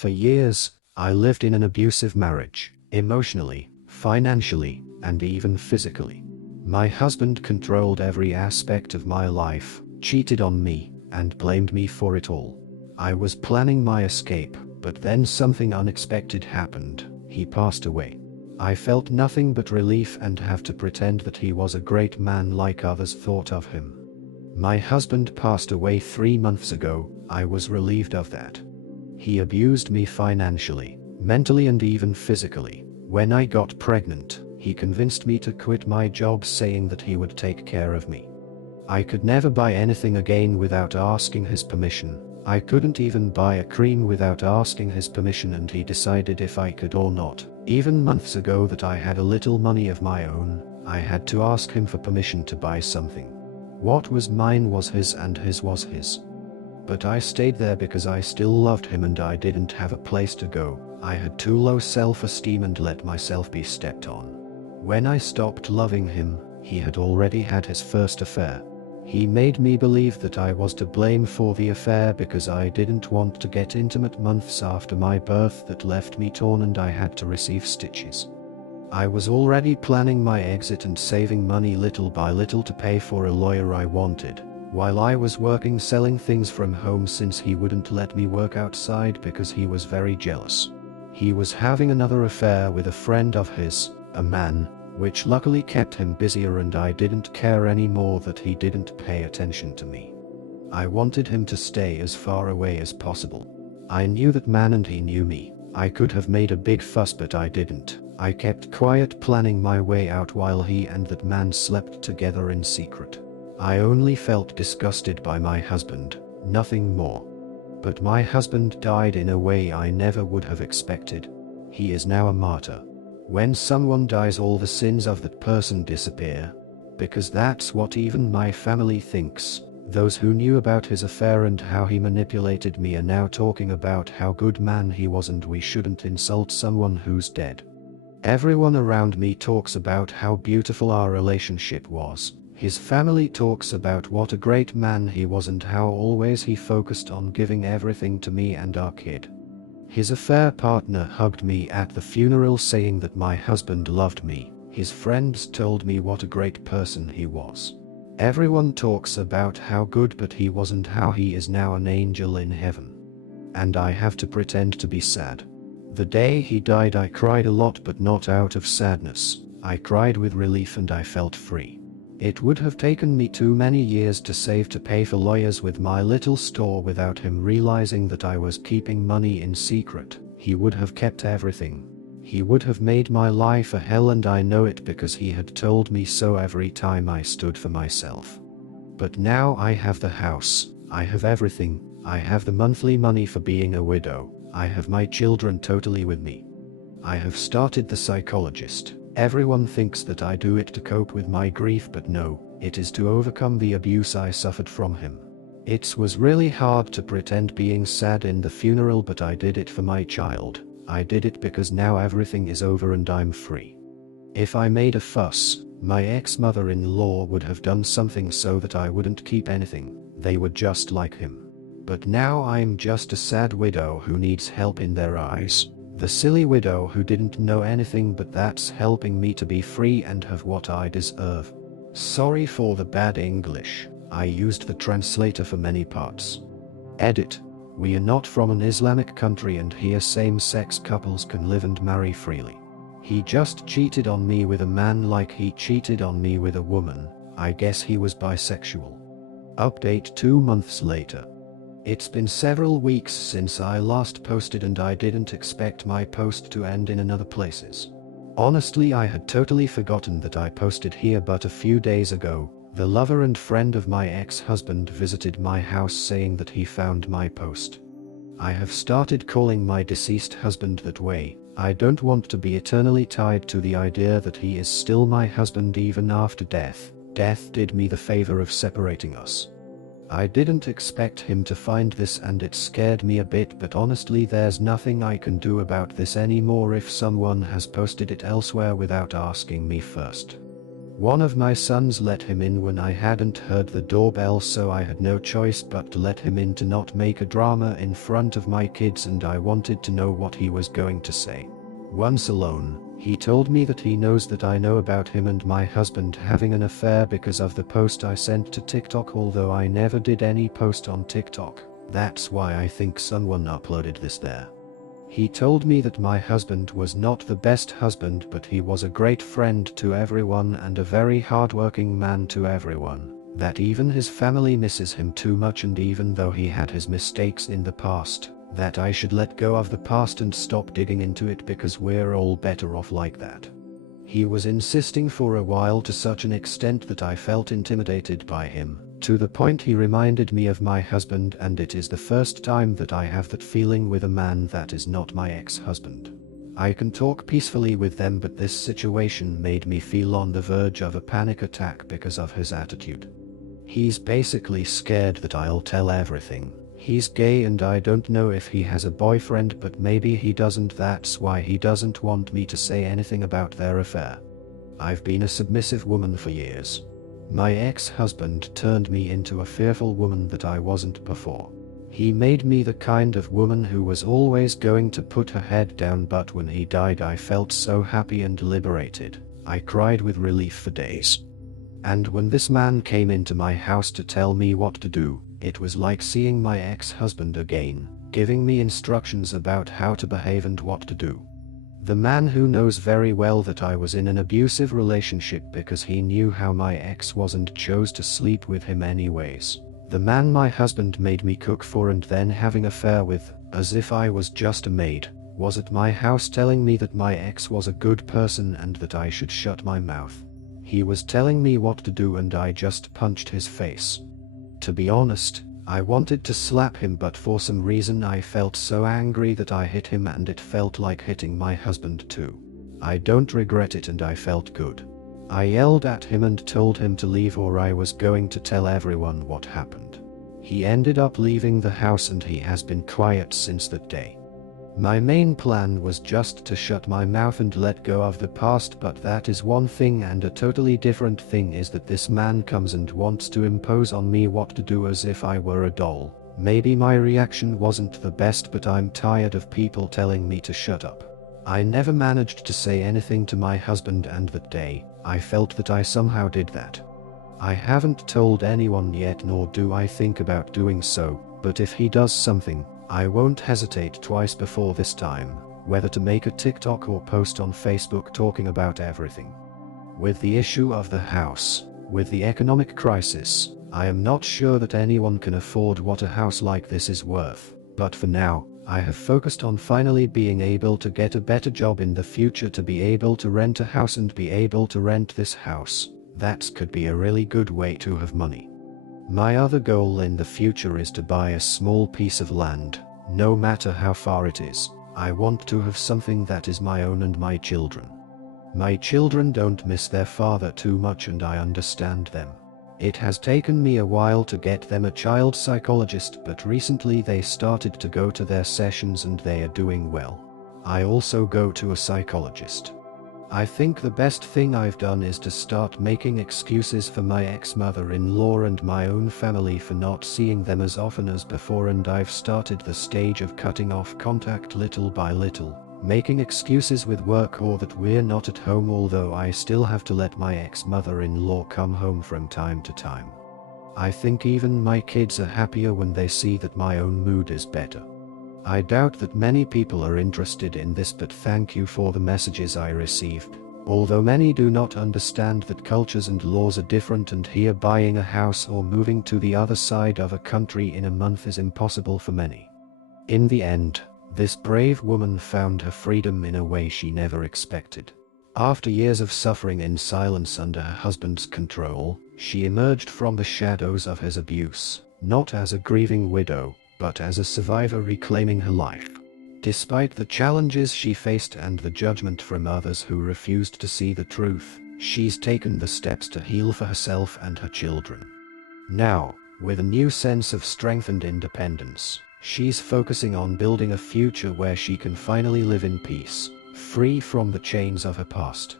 For years, I lived in an abusive marriage, emotionally, financially, and even physically. My husband controlled every aspect of my life, cheated on me, and blamed me for it all. I was planning my escape, but then something unexpected happened. He passed away. I felt nothing but relief and have to pretend that he was a great man like others thought of him. My husband passed away 3 months ago. I was relieved of that. He abused me financially, mentally, and even physically. When I got pregnant, he convinced me to quit my job, saying that he would take care of me. I could never buy anything again without asking his permission. I couldn't even buy a cream without asking his permission, and he decided if I could or not. Even months ago that I had a little money of my own, I had to ask him for permission to buy something. What was mine was his and his was his. But I stayed there because I still loved him and I didn't have a place to go. I had too low self-esteem and let myself be stepped on. When I stopped loving him, he had already had his first affair. He made me believe that I was to blame for the affair because I didn't want to get intimate months after my birth. That left me torn and I had to receive stitches. I was already planning my exit and saving money little by little to pay for a lawyer I wanted, while I was working selling things from home since he wouldn't let me work outside because he was very jealous. He was having another affair with a friend of his, a man, which luckily kept him busier, and I didn't care anymore that he didn't pay attention to me. I wanted him to stay as far away as possible. I knew that man and he knew me. I could have made a big fuss, but I didn't. I kept quiet, planning my way out while he and that man slept together in secret. I only felt disgusted by my husband, nothing more. But my husband died in a way I never would have expected. He is now a martyr. When someone dies, all the sins of that person disappear. Because that's what even my family thinks. Those who knew about his affair and how he manipulated me are now talking about how good man he was, and we shouldn't insult someone who's dead. Everyone around me talks about how beautiful our relationship was. His family talks about what a great man he was and how always he focused on giving everything to me and our kid. His affair partner hugged me at the funeral, saying that my husband loved me. His friends told me what a great person he was. Everyone talks about how good but he was and how he is now an angel in heaven. And I have to pretend to be sad. The day he died I cried a lot, but not out of sadness. I cried with relief and I felt free. It would have taken me too many years to save to pay for lawyers with my little store without him realizing that I was keeping money in secret. He would have kept everything. He would have made my life a hell, and I know it because he had told me so every time I stood for myself. But now I have the house, I have everything, I have the monthly money for being a widow, I have my children totally with me. I have started the psychologist. Everyone thinks that I do it to cope with my grief, but no, it is to overcome the abuse I suffered from him. It was really hard to pretend being sad in the funeral, but I did it for my child. I did it because now everything is over and I'm free. If I made a fuss, my ex-mother-in-law would have done something so that I wouldn't keep anything. They were just like him. But now I'm just a sad widow who needs help in their eyes. The silly widow who didn't know anything, but that's helping me to be free and have what I deserve. Sorry for the bad English. I used the translator for many parts. Edit. We are not from an Islamic country, and here same-sex couples can live and marry freely. He just cheated on me with a man like he cheated on me with a woman. I guess he was bisexual. Update 2 months later. It's been several weeks since I last posted, and I didn't expect my post to end in another places. Honestly, I had totally forgotten that I posted here, but a few days ago, the lover and friend of my ex-husband visited my house saying that he found my post. I have started calling my deceased husband that way. I don't want to be eternally tied to the idea that he is still my husband even after death. Death did me the favor of separating us. I didn't expect him to find this, and it scared me a bit, but honestly there's nothing I can do about this anymore if someone has posted it elsewhere without asking me first. One of my sons let him in when I hadn't heard the doorbell, so I had no choice but to let him in to not make a drama in front of my kids, and I wanted to know what he was going to say. Once alone, he told me that he knows that I know about him and my husband having an affair because of the post I sent to TikTok, although I never did any post on TikTok. That's why I think someone uploaded this there. He told me that my husband was not the best husband, but he was a great friend to everyone and a very hardworking man to everyone. That even his family misses him too much, and even though he had his mistakes in the past, that I should let go of the past and stop digging into it because we're all better off like that. He was insisting for a while, to such an extent that I felt intimidated by him, to the point he reminded me of my husband, and it is the first time that I have that feeling with a man that is not my ex-husband. I can talk peacefully with them, but this situation made me feel on the verge of a panic attack because of his attitude. He's basically scared that I'll tell everything. He's gay and I don't know if he has a boyfriend, but maybe he doesn't. That's why he doesn't want me to say anything about their affair. I've been a submissive woman for years. My ex-husband turned me into a fearful woman that I wasn't before. He made me the kind of woman who was always going to put her head down, but when he died I felt so happy and liberated. I cried with relief for days. And when this man came into my house to tell me what to do, it was like seeing my ex-husband again, giving me instructions about how to behave and what to do. The man who knows very well that I was in an abusive relationship because he knew how my ex was and chose to sleep with him anyways. The man my husband made me cook for and then having an affair with, as if I was just a maid, was at my house telling me that my ex was a good person and that I should shut my mouth. He was telling me what to do and I just punched his face. To be honest, I wanted to slap him, but for some reason I felt so angry that I hit him, and it felt like hitting my husband too. I don't regret it and I felt good. I yelled at him and told him to leave or I was going to tell everyone what happened. He ended up leaving the house and he has been quiet since that day. My main plan was just to shut my mouth and let go of the past, but that is one thing, and a totally different thing is that this man comes and wants to impose on me what to do as if I were a doll. Maybe my reaction wasn't the best, but I'm tired of people telling me to shut up. I never managed to say anything to my husband, and that day, I felt that I somehow did that. I haven't told anyone yet, nor do I think about doing so, but if he does something, I won't hesitate twice before this time, whether to make a TikTok or post on Facebook talking about everything. With the issue of the house, with the economic crisis, I am not sure that anyone can afford what a house like this is worth, but for now, I have focused on finally being able to get a better job in the future to be able to rent a house and be able to rent this house. That could be a really good way to have money. My other goal in the future is to buy a small piece of land, no matter how far it is. I want to have something that is my own and my children. My children don't miss their father too much and I understand them. It has taken me a while to get them a child psychologist, but recently they started to go to their sessions and they are doing well. I also go to a psychologist. I think the best thing I've done is to start making excuses for my ex-mother-in-law and my own family for not seeing them as often as before, and I've started the stage of cutting off contact little by little, making excuses with work or that we're not at home, although I still have to let my ex-mother-in-law come home from time to time. I think even my kids are happier when they see that my own mood is better. I doubt that many people are interested in this, but thank you for the messages I received. Although many do not understand that cultures and laws are different, and here buying a house or moving to the other side of a country in a month is impossible for many. In the end, this brave woman found her freedom in a way she never expected. After years of suffering in silence under her husband's control, she emerged from the shadows of his abuse, not as a grieving widow, but as a survivor reclaiming her life. Despite the challenges she faced and the judgment from others who refused to see the truth, she's taken the steps to heal for herself and her children. Now, with a new sense of strength and independence, she's focusing on building a future where she can finally live in peace, free from the chains of her past.